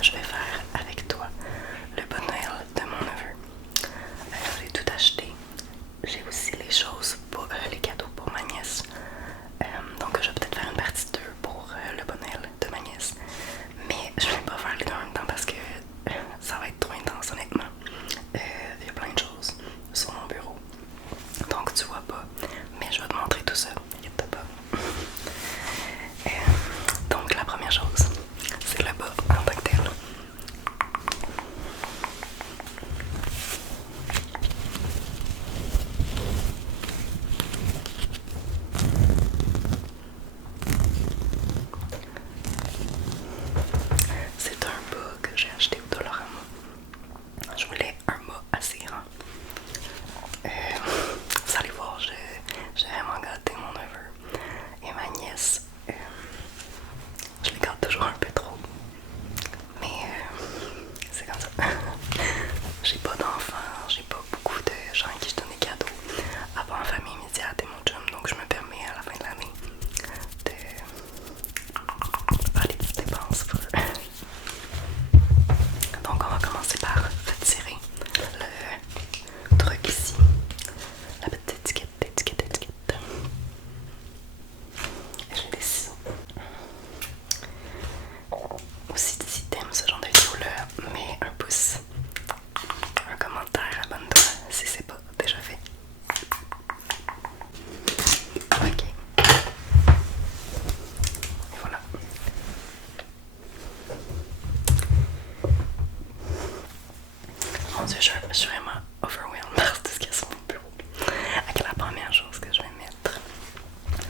je vais faire avec toi le bon Noël de mon neveu. J'ai tout acheté. J'ai aussi les choses pour les cadeaux pour ma nièce. Donc je vais peut-être faire une partie 2 pour le bon Noël de ma nièce. Mais je vais pas faire les deux en même temps parce que ça va être trop intense honnêtement. Il y a plein de choses sur mon bureau. Donc tu vois pas. Mais je vais te montrer tout ça. Inquiète pas. Donc la première chose, c'est le bas en tant que tel. C'est un bas que j'ai acheté au Dollarama. Je voulais un bas assez grand. Vous allez voir, j'ai vraiment gâté mon neveu et ma nièce. Je les garde toujours un peu trop. Mais c'est comme ça. J'ai pas d'enfants, j'ai pas beaucoup de gens à qui je donne des cadeaux. À part ma famille immédiate et mon chum. Donc je me permets à la fin de l'année de faire des petites dépenses pour eux. Donc on va commencer par retirer le truc ici. La petite étiquette. Et j'ai des ciseaux. Aussi, si t'aimes ce genre de vidéo là, mets un pouce, un commentaire, abonne-toi si c'est pas déjà fait. Ok. Et voilà. Mon dieu, je suis vraiment overwhelmed par tout ce qu'il y a sur mon bureau. Ok, la première chose que je vais mettre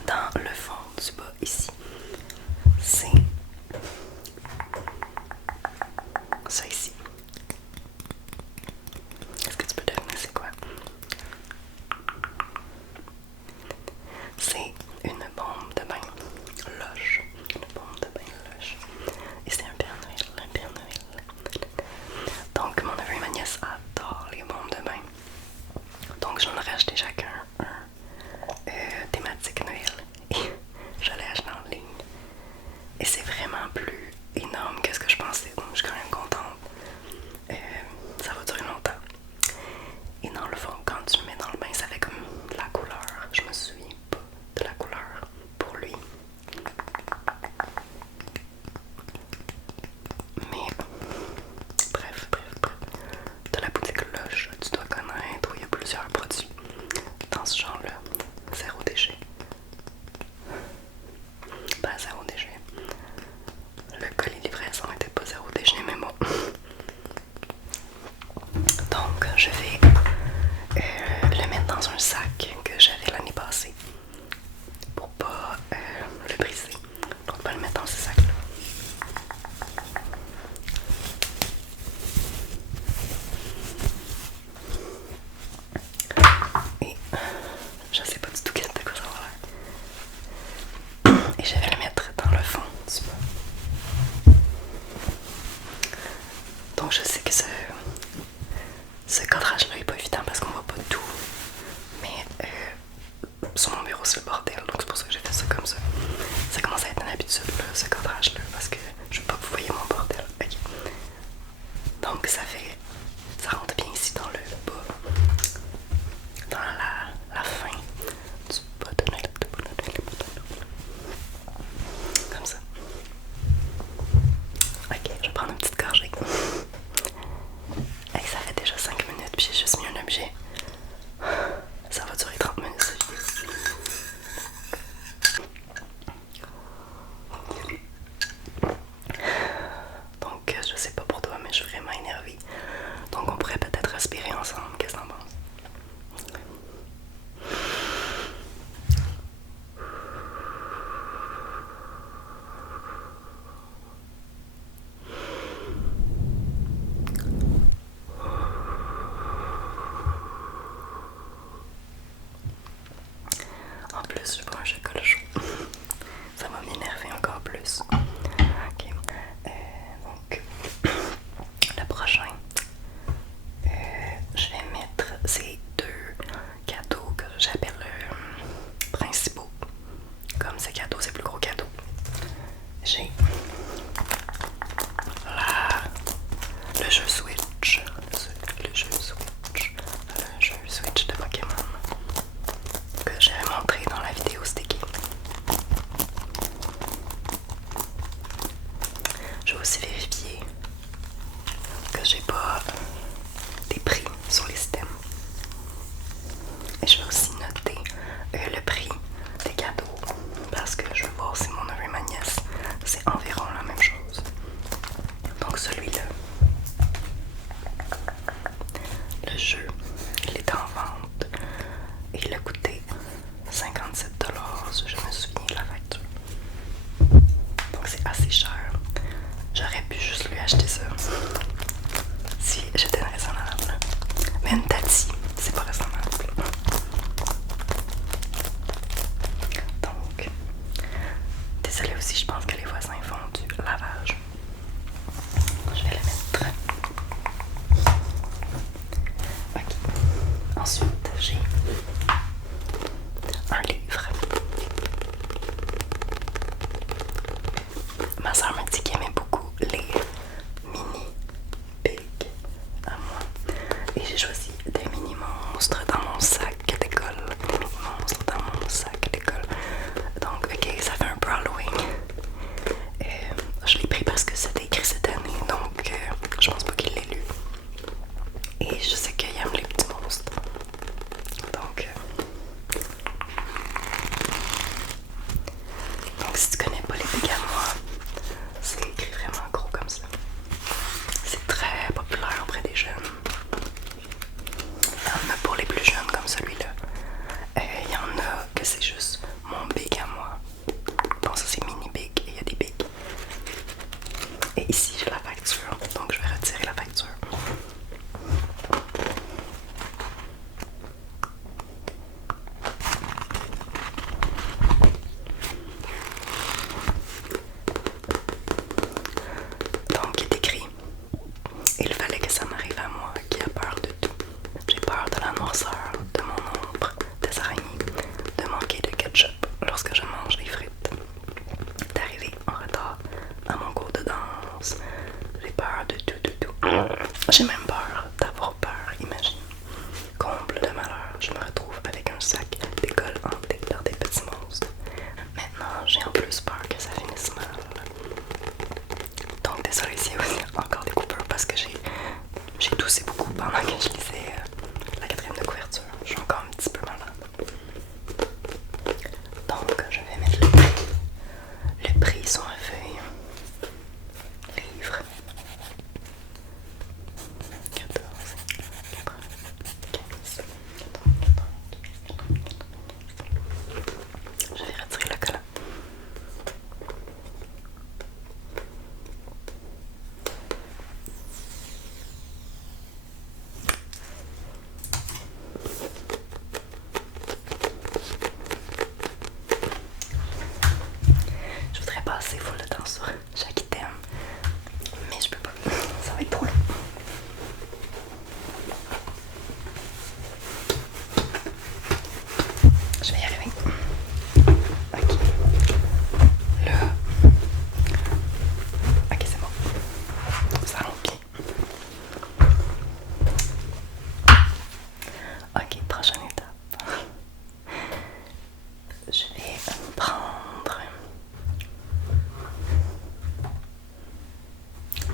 dans le fond du bas ici, c'est ça ici. Est-ce que tu peux deviner c'est quoi? C'est une bombe de bain Lush. Une bombe de bain Lush. Et c'est un Père Noël. Donc mon neveu et ma nièce adorent les bombes de bain. Donc j'en aurais acheté chacun un thématique Noël. Et je l'ai acheté en ligne. Et c'est vraiment plus énorme que ce que je pensais. Donc je suis quand même contente. Ça va durer longtemps. Et dans le fond, quand tu le mets dans le bain, ça fait comme de la couleur. Je me souviens pas de la couleur pour lui. Mais bref. De la boutique Lush, tu dois connaître où il y a plusieurs produits dans ce genre-là. Zéro déchet. Pas zéro déchet. Le colis livraison était pas zéro déchet, mais bon. Donc je vais le mettre dans un sac que j'avais l'année passée pour pas le briser. Donc on va le mettre dans ce sac là. Et je sais pas du tout de quoi ça va l'air. Et je vais le mettre dans le fond du bas. Donc je sais que ce cadrage là est pas évident parce qu'on voit pas tout. Mais sur mon bureau c'est le bordel, donc c'est pour ça que j'ai fait ça comme ça. Ça commence à être une habitude là, ce cadrage là, parce que je veux pas que vous voyez mon bordel. Okay. Donc ça rentre bien ici dans le bas, dans la fin du bas de Noël, comme ça. Ok, je vais prendre une petite gorgée. Et ça fait déjà 5 minutes puis j'ai juste mis un objet. Ça va durer 30 minutes cette vidéo. aussi vérifier que j'ai pas des prix sur les systèmes. Et je vais aussi noter le prix des cadeaux parce que je veux voir si mon neveu et ma nièce c'est environ la même chose. Donc celui-là, le jeu, il est en vente et il a coûté 57$, si je me souviens de la facture. Donc c'est assez cher. J'aurais pu juste lui acheter ça si j'étais raisonnable. Mais une tati, c'est pas raisonnable. Donc, désolée aussi, je pense que les voisins font du lavage. Je vais les mettre. Ok. Ensuite, j'ai un livre. Ma soeur m'a dit qu'elle aimait beaucoup les mini big à moi. Et j'ai choisi des mini monstres dans mon sac d'école. Des mini monstres dans mon sac d'école. Donc, ok, ça fait un peu Halloween. Je l'ai pris parce que c'était écrit cette année. Donc, je pense pas qu'il l'ait lu. Et je sais qu'il aime les petits monstres. Donc si tu connais pas les Big à moi, c'est écrit vraiment gros comme ça. C'est très populaire auprès des jeunes. Il y en a pour les plus jeunes comme celui-là. Il y en a que c'est juste mon Big à moi. Bon, ça c'est mini Big et il y a des Big. Et ici j'ai la facture, donc je vais retirer la facture. Donc il est écrit: il fallait que ça m'arrive à moi qui a peur de tout. J'ai peur de la noirceur, de mon ombre, des araignées, de manquer de ketchup lorsque je mange des frites, d'arriver en retard à mon cours de danse. J'ai peur de tout, de tout. J'ai même peur d'avoir peur, imagine. Comble de malheur, je me retrouve avec un sac d'école hanté par des petits monstres. Maintenant, j'ai en plus peur que ça finisse mal. Donc désolé s'il y a aussi encore des coupures parce que j'ai toussé beaucoup pendant que je lisais la quatrième de couverture. Je suis encore un petit peu malade. Donc je vais mettre le prix. Le prix sur ma feuille. Livre. 14, 15, 14, je vais retirer le collant. Je voudrais passer full de temps sur chaque item, mais je peux pas, ça va être trop long. Je vais y arriver. Ok. Là. Ok, c'est bon. Ça rentre bien. Ok, prochaine étape. Je vais prendre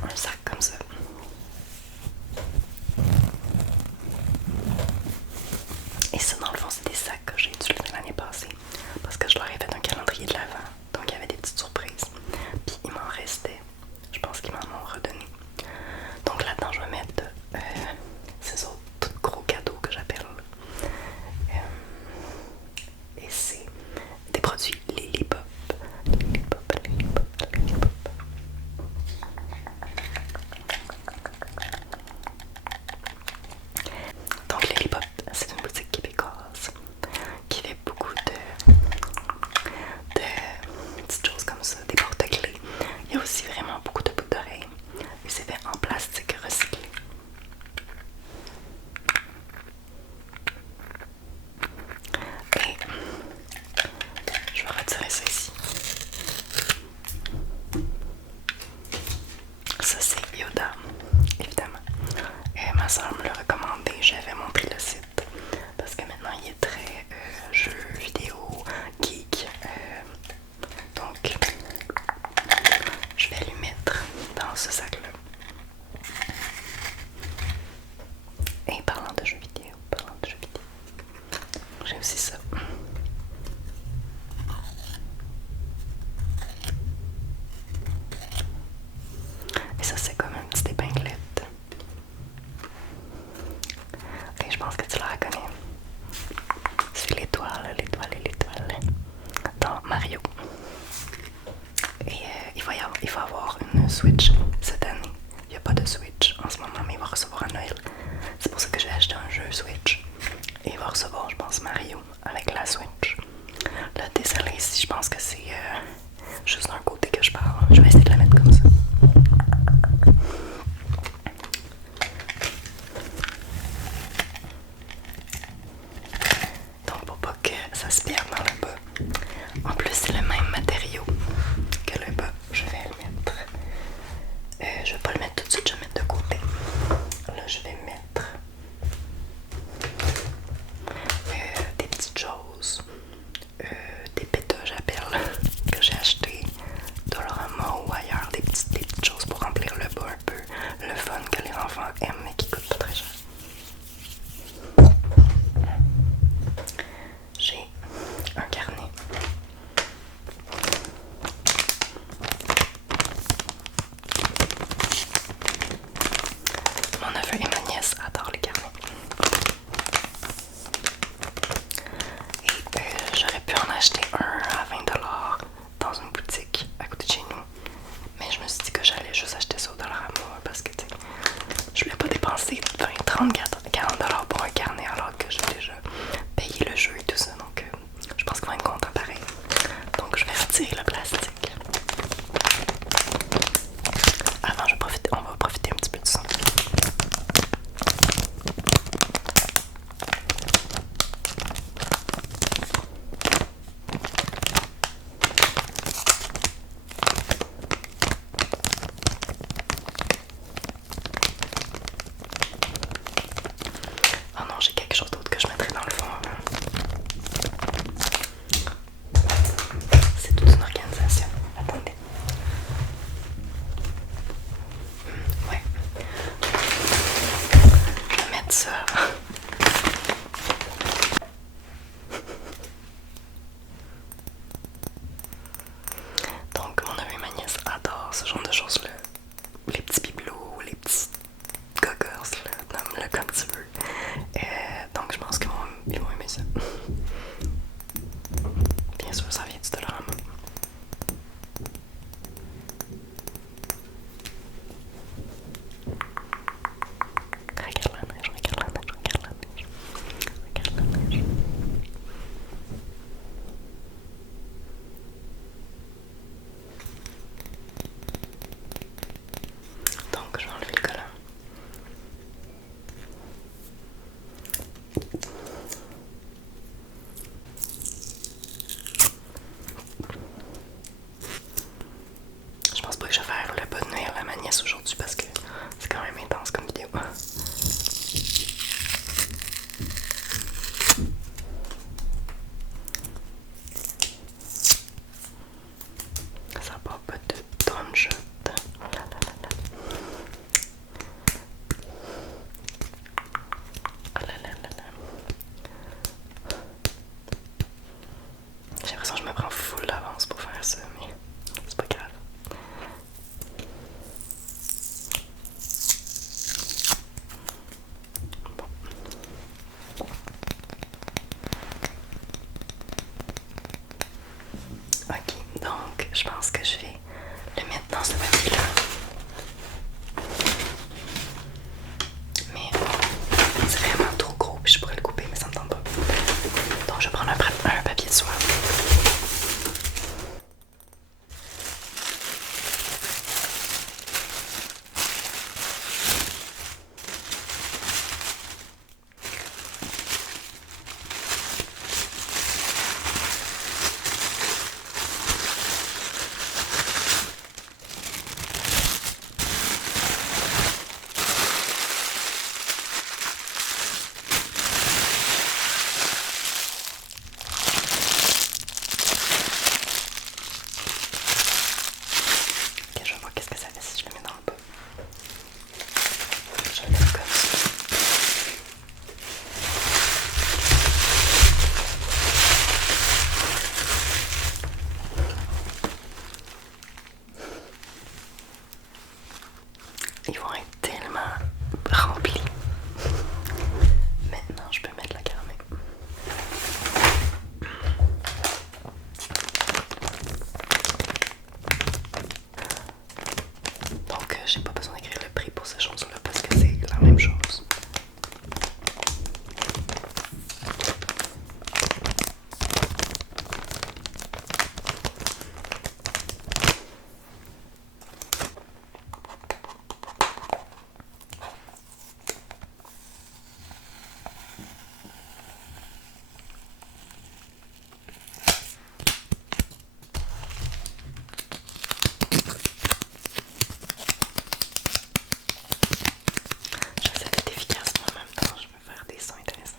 un sac comme ça. Et ça, dans le fond, c'est des sacs que j'ai utilisés l'année passée parce que je leur ai fait un calendrier de l'avant. Donc, il y avait des petites surprises. Puis, il m'en restait. Je pense qu'ils m'en ont redonné. Donc, là-dedans, je vais mettre ces autres gros cadeaux que j'appelle. Et c'est des produits Lily Pop. Lily Pop, Lily Pop, Lily Pop. Donc Lily Pop, c'est une boutique québécoise qui fait beaucoup de petites choses comme ça, des porte-clés. Il y a aussi vraiment beaucoup de boucles d'oreilles et c'est fait en plastique recyclé. Et je vais retirer ça ici. Ça c'est Yoda, évidemment. Et ma soeur me l'a recommandé, j'avais montré le site. Parce que maintenant il est très jeux vidéo, geek. Donc je vais lui mettre dans ça, c'est comme une petite épinglette. Et je pense que tu la reconnais. C'est l'étoile, l'étoile et l'étoile dans Mario. Et il va avoir une Switch cette année. Il n'y a pas de Switch en ce moment, mais il va recevoir à Noël. C'est pour ça que j'ai acheté un jeu Switch. Et il va recevoir, je pense, Mario avec la Switch. Là, désolé si je pense que c'est juste d'un côté que je parle. Je vais essayer de la mettre comme ça. Donc pour pas que ça se perde dans le bas. En plus, c'est le même matériau que le bas. Je vais le mettre. Je vais pas le mettre tout de suite, je vais le mettre de côté. Là, je vais mettre des petites choses. Des pétas, j'appelle, que j'ai acheté Dollarama ou ailleurs. Des petites choses pour remplir le bas un peu. Le fun que les enfants aiment mais qui coûte pas très cher. J'ai un carnet. Mon neveu et ma nièce adorent les carnets. Et j'aurais pu en acheter un à 20$ dans une boutique à côté de chez nous. Mais je me suis dit que j'allais juste acheter ça au Dollarama parce que je voulais pas dépenser 20, 30, 40$ pour un carnet alors que j'ai déjà payé le jeu et tout ça. Donc je pense qu'on va être content pareil. Donc je vais retirer le plastique. Avant, on va profiter un petit peu du son. Ils vont être tellement remplis. Maintenant, je peux mettre la caramel. Donc, j'ai pas besoin d'écrire le prix pour ces choses-là parce que c'est la même chose. Je sais être efficace, mais en même temps, je veux faire des sons intéressants.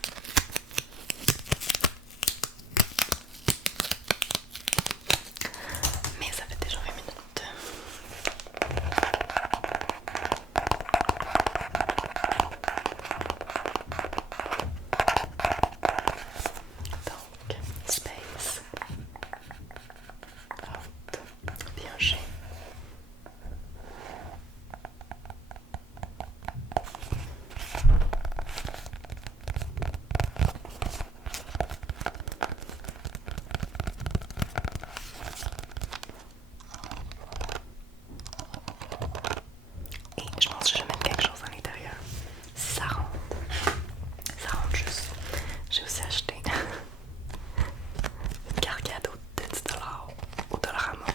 Mais ça fait déjà 20 minutes. Donc, space, out, piocher. Et je pense que je vais mettre quelque chose à l'intérieur. Si ça rentre. Ça rentre juste. J'ai aussi acheté une carte cadeau de 10$ au Dollarama.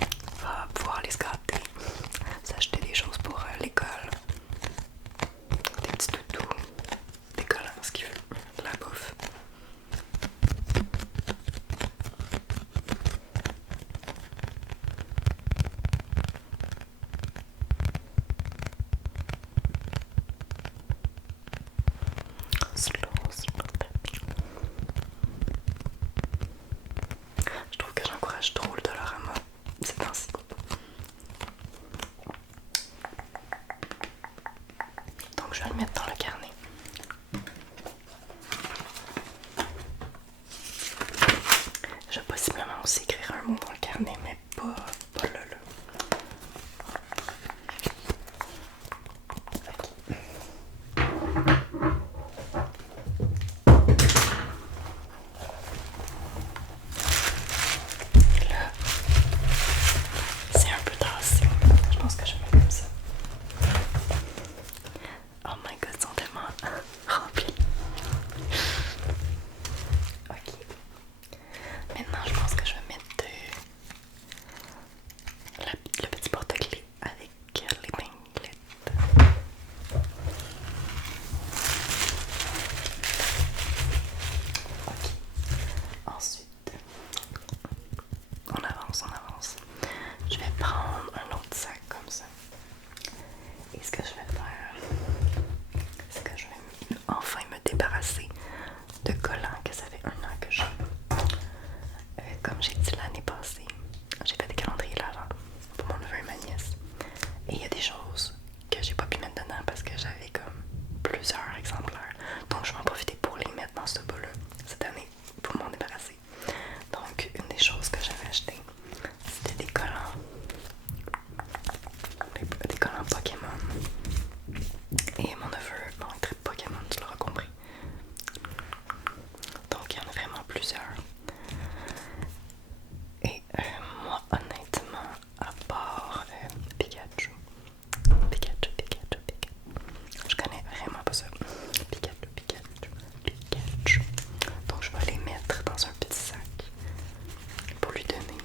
On va pouvoir les scatter. S'acheter des choses pour l'école. Des petits toutous. Des collants, ce qu'il veut. De la bouffe. Je trouve que j'encourage trop le Dollarama ces temps-ci. Donc je vais le mettre dans le carnet. Je vais possiblement aussi écrire un mot dans le carnet, mais pas là. Là, c'est un peu tassé. Je pense que je vais mettre comme ça. Oh my god, ils sont tellement remplis. Ok. Maintenant, je pense que je vais mettre le petit porte-clés avec l'épinglette. Ok. Ensuite, on avance. Je vais prendre un autre sac comme ça. Et ce que je vais faire, c'est que je vais enfin me débarrasser de collants que ça fait 1 an que j'ai. Comme j'ai dit l'année passée, j'ai fait des calendriers l'avant pour mon neveu et ma nièce. Et il y a des choses que j'ai pas pu mettre dedans parce que j'avais comme plusieurs exemplaires. Donc je vais en profiter pour les mettre dans ce bas-là cette année pour m'en débarrasser. Donc une des choses que j'avais achetées, c'était des collants. Des collants Pokémon. Et mon neveu, bon, il tripe Pokémon, tu l'auras compris. Donc il y en a vraiment plusieurs. Et moi, honnêtement, à part Pikachu, je connais vraiment pas ça. Pikachu. Donc je vais les mettre dans un petit sac pour lui donner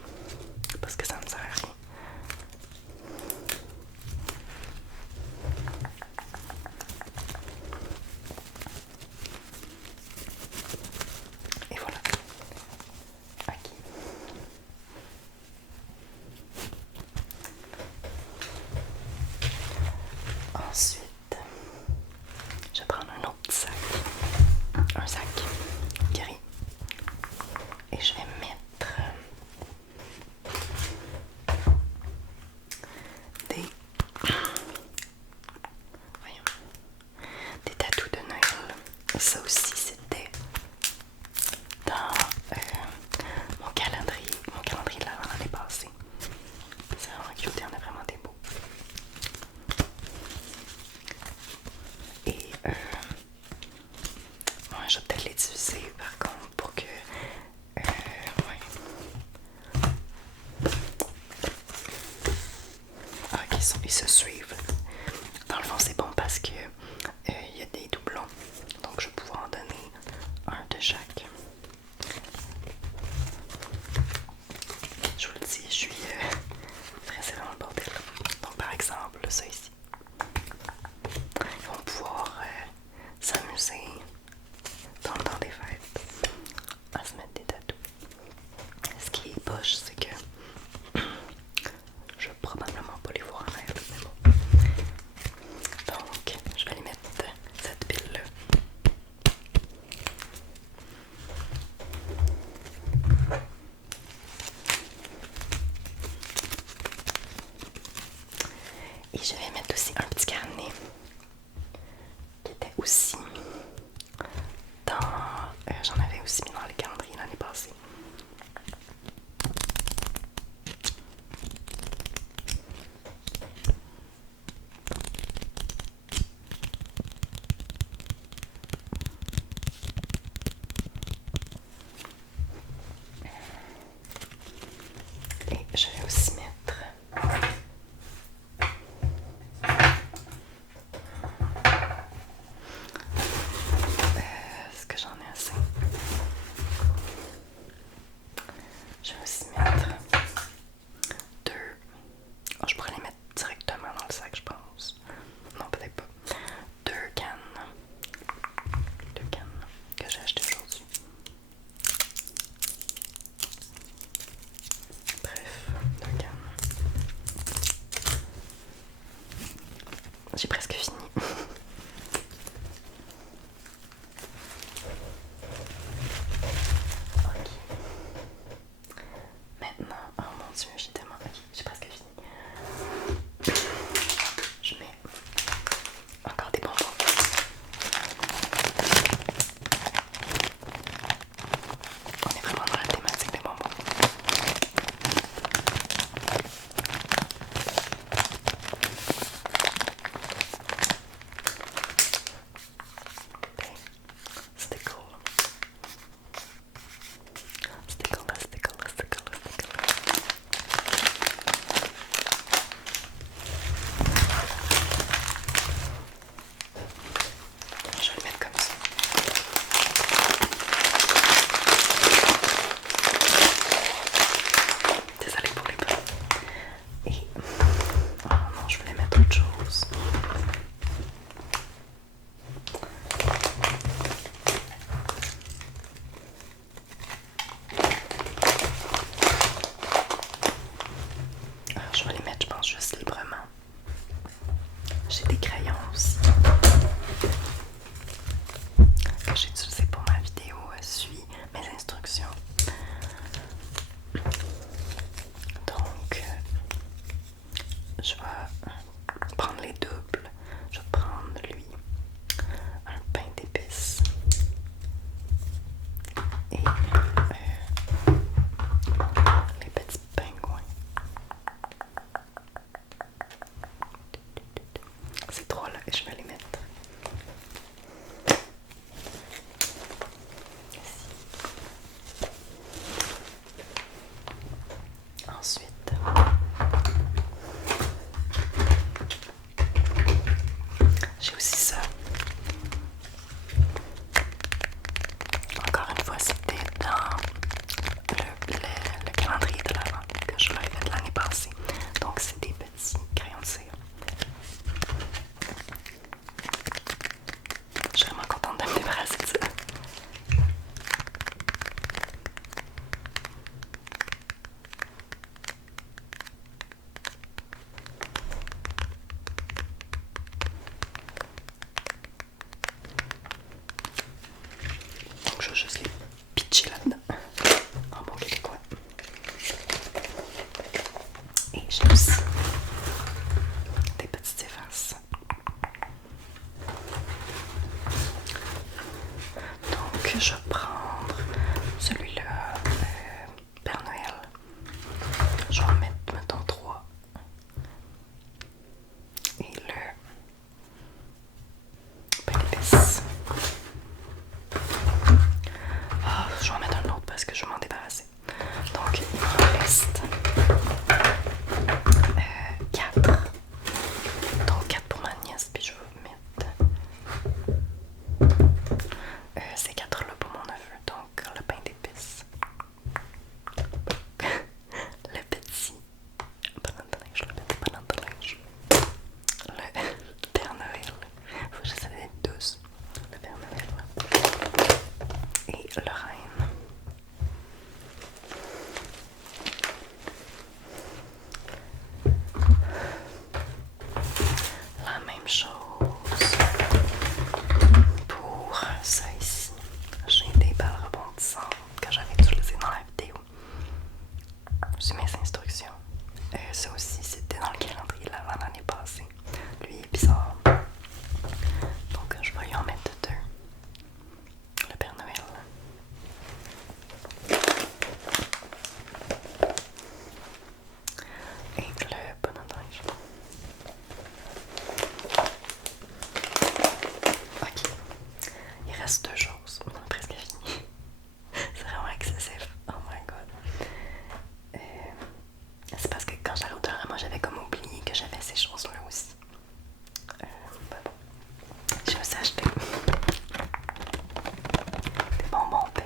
parce que ça ne sert à rien. Et voilà. Ok. Ensuite, je vais prendre un autre sac. Un sac gris. Et je vais mettre des tatous de Noël. Ça aussi c'était dans mon calendrier de l'année passée. C'est vraiment cute, il y en a vraiment des beaux. utiliser par contre pour que ouais. Ah, ils se suivent. Dans le fond, c'est bon parce que il y a des doublons, donc je vais pouvoir en donner un de chaque. Je vous le dis, je suis stressée dans le bordel. Donc par exemple, ça ici. Ils vont pouvoir s'amuser dans le temps des fêtes à se mettre des tatous. Ce qui est poche, c'est que je vais probablement pas les voir en rêve, mais bon. Donc, je vais aller mettre cette pile-là. Et je vais mettre aussi un petit carnet qui était aussi dans... j'en avais aussi mis dans les calendriers l'année passée. Et je vais aussi mettre est-ce que j'en ai assez? Je vais aussi mettre deux. Oh, je pourrais les mettre directement dans le sac, je pense. Non, peut-être pas. Deux cannes. Deux cannes que j'ai achetées aujourd'hui. Bref, deux cannes. J'ai presque fini. Ok. Maintenant, oh mon dieu, j'ai tellement... Ok, j'ai presque fini. Je mets encore des bonbons. On est vraiment dans la thématique des bonbons. Okay. Stickle. Stickle, stickle, stickle, stickle. Je vais le mettre comme ça. Désolée pour les bruits. Et... oh non, je voulais mettre autre chose. Je vais les mettre, je pense, juste librement. J'ai des crayons aussi que j'ai utilisés pour ma vidéo. Suis mes instructions. Donc, je vais prendre les doubles. Je vais prendre lui un pain d'épices et les petits pingouins. Ces trois-là, et je vais les mettre ici. Ensuite, j'ai aussi ça. Encore une fois, c'était dans le calendrier de l'Avent que je l'avais fait l'année passée. Donc, c'est des petits crayons de cire. Je suis vraiment contente de me débarrasser de ça. Donc, je vais juste les pitcher là-dedans. En bon québécois. Et j'ai aussi des petites effaces. Donc, je vais prendre celui-là, Père Noël. Je vais en mettre, mettons, 3. Et le pain d'épices. chose pour ça ici. J'ai des balles rebondissantes que j'avais utilisées dans la vidéo. J'ai mes instructions. Ça aussi, c'était dans le calendrier de l'avant l'année passée. Lui il est bizarre. Donc, je vais lui en mettre deux. Le Père Noël. Et le bonhomme de neige. Ok. Il reste deux choses. On a presque fini. C'est vraiment excessif. Oh my god. C'est parce que quand j'allais au Dollarama, j'avais comme oublié que j'avais ces choses-là aussi. Ben bon. Je me suis acheté des bonbons Pez.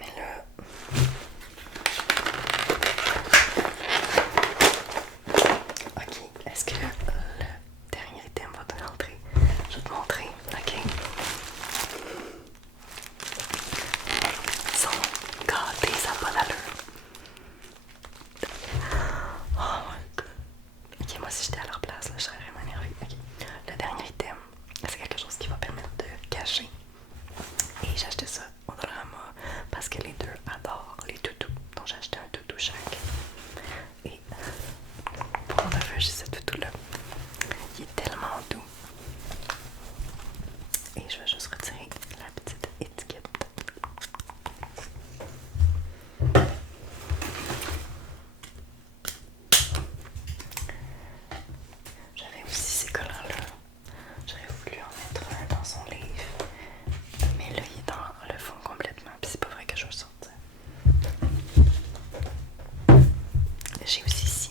Mais là, ok, est-ce que le dernier item va te rentrer? Je vais te montrer, ok? Ils sont gâtés, ça n'a pas d'allure. Oh my god. Ok, moi si j'étais à leur place, là, je serais vraiment énervée. Ok, le dernier item, c'est quelque chose qui va permettre de cacher. Et j'ai acheté ça au Dollarama parce que les deux adorent les toutous. Donc j'ai acheté un toutou chaque. Et pour mon neveu, j'ai ce toutou-là. Il est tellement doux. Et je vais juste retirer la petite étiquette. J'avais aussi ces collants-là. J'aurais voulu en mettre un dans son livre. Mais là, il est dans le fond complètement. Puis c'est pas vrai que je veux le sortir. J'ai aussi ici.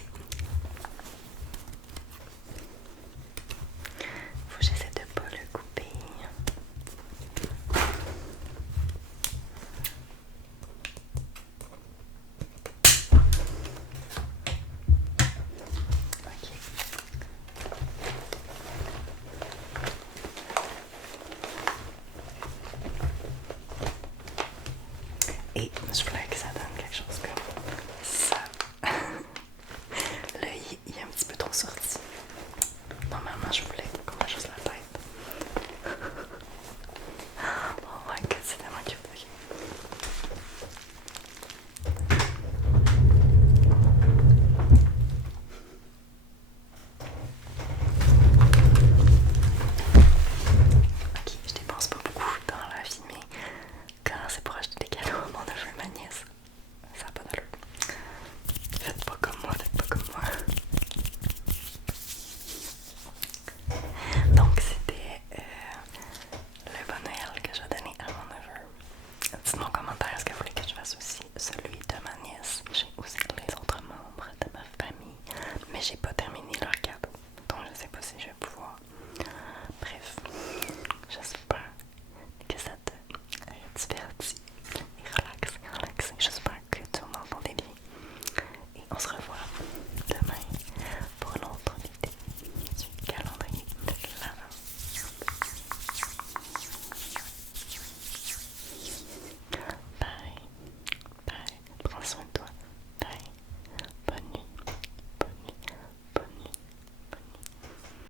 Faut que j'essaie de pas le couper. Ok. Et je voulais que ça donne quelque chose comme ça. Là, il est un petit peu trop sorti. Normalement, je voulais qu'on a juste la tête. Oh my god, c'est tellement cute. Okay. Ok, je dépense pas beaucoup dans la vie, mais quand c'est pour acheter des cadeaux à mon neveu et ma nièce, ça n'a pas d'allure. Faites pas comme moi, faites pas comme moi. Donc c'était le bon Noël que j'ai donné à mon neveu. Dites-moi en commentaire est-ce que vous voulez que je fasse aussi celui de ma nièce. J'ai aussi les autres membres de ma famille, mais j'ai pas terminé leur cadeau. Donc je sais pas si je vais pouvoir. Bref, j'espère que ça te divertit et relaxé. J'espère que tu m'entendais bien. Et on se revoit